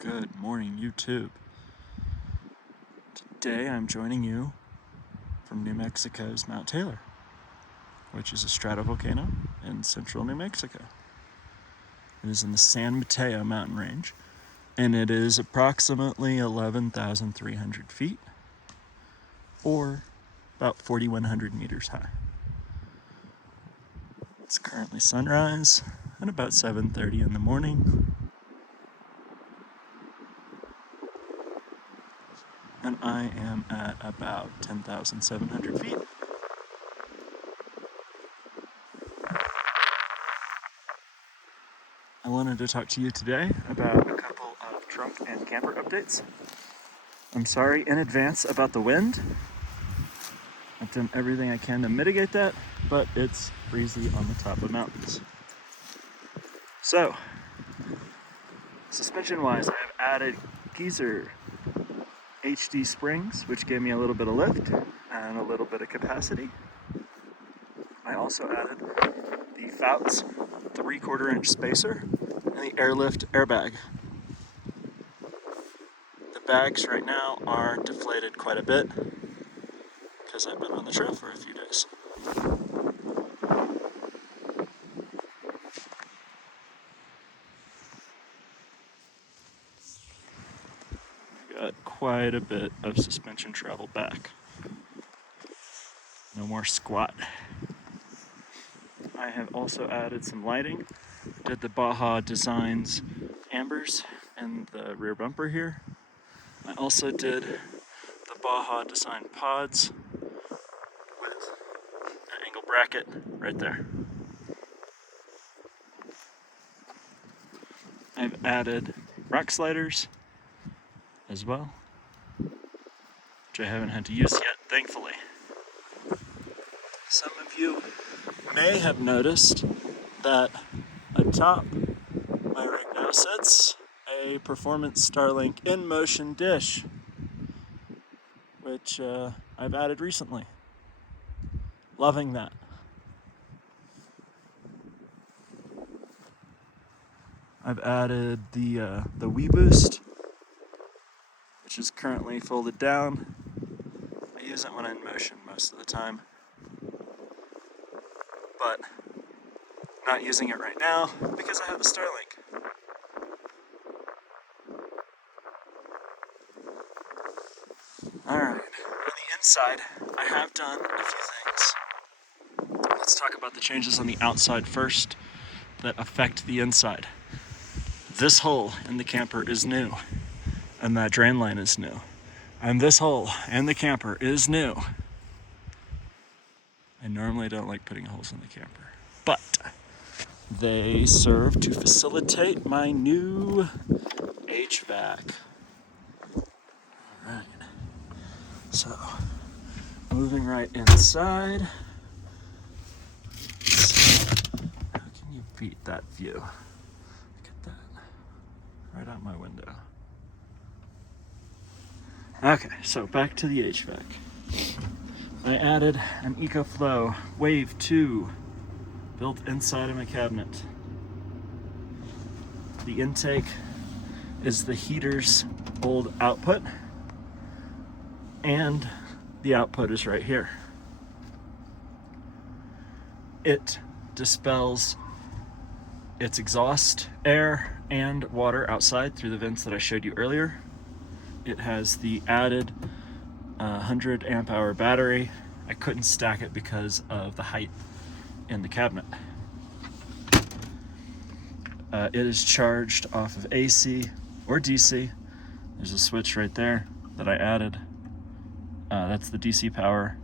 Good morning, YouTube. Today I'm joining you from New Mexico's Mount Taylor, which is a stratovolcano in central New Mexico. It is in the San Mateo mountain range, and it is approximately 11,300 feet, or about 4,100 meters high. It's currently sunrise at about 7:30 in the morning. And I am at about 10,700 feet. I wanted to talk to you today about a couple of trunk and camper updates. I'm sorry in advance about the wind. I've done everything I can to mitigate that, but it's breezy on the top of mountains. So, suspension-wise, I have added Geiser HD Springs, which gave me a little bit of lift and a little bit of capacity. I also added the Foutz 3/4 inch spacer and the Airlift airbag. The bags right now are deflated quite a bit because I've been on the trail for a few days. Got quite a bit of suspension travel back. No more squat. I have also added some lighting. Did the Baja Designs ambers in the rear bumper here. I also did the Baja Design pods with an angle bracket right there. I've added rock sliders as well, which I haven't had to use yet, thankfully. Some of you may have noticed that atop my rig now sits a performance Starlink in-motion dish, which I've added recently. Loving that. I've added the WeBoost, which is currently folded down. I use it when I'm in motion most of the time, but not using it right now because I have the Starlink. Alright, on the inside, I have done a few things. Let's talk about the changes on the outside first that affect the inside. This hole in the camper is new, and that drain line is new. And this hole in the camper is new. I normally don't like putting holes in the camper, but they serve to facilitate my new HVAC. Alright, so moving right inside. How can you beat that view? Look at that, right out my window. Okay, so back to the HVAC. I added an EcoFlow Wave 2 built inside of my cabinet. The intake is the heater's old output, and the output is right here. It dispels its exhaust air and water outside through the vents that I showed you earlier. It has the added 100 amp hour battery. I couldn't stack it because of the height in the cabinet. It is charged off of AC or DC. There's a switch right there that I added. That's the DC power.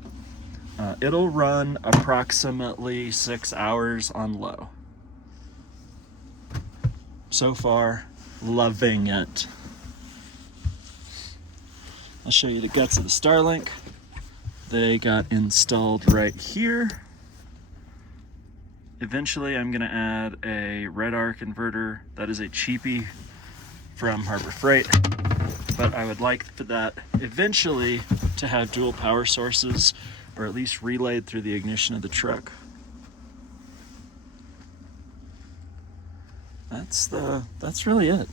It'll run approximately 6 hours on low. So far, loving it. I'll show you the guts of the Starlink. They got installed right here. Eventually I'm gonna add a RedArc inverter. That is a cheapie from Harbor Freight, but I would like for that eventually to have dual power sources, or at least relayed through the ignition of the truck. That's really it.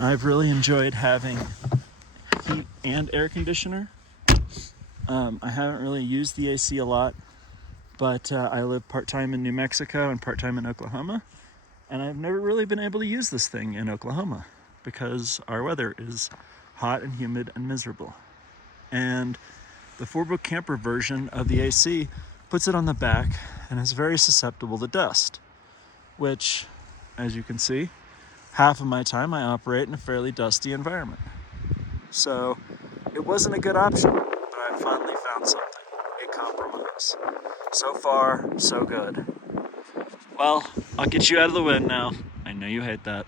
I've really enjoyed having heat and air conditioner. I haven't really used the AC a lot, but I live part-time in New Mexico and part-time in Oklahoma, and I've never really been able to use this thing in Oklahoma because our weather is hot and humid and miserable. And the 4Book camper version of the AC puts it on the back and is very susceptible to dust, which, as you can see, half of my time I operate in a fairly dusty environment. So it wasn't a good option, but I finally found something, a compromise. So far, so good. Well, I'll get you out of the wind now. I know you hate that.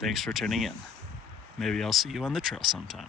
Thanks for tuning in. Maybe I'll see you on the trail sometime.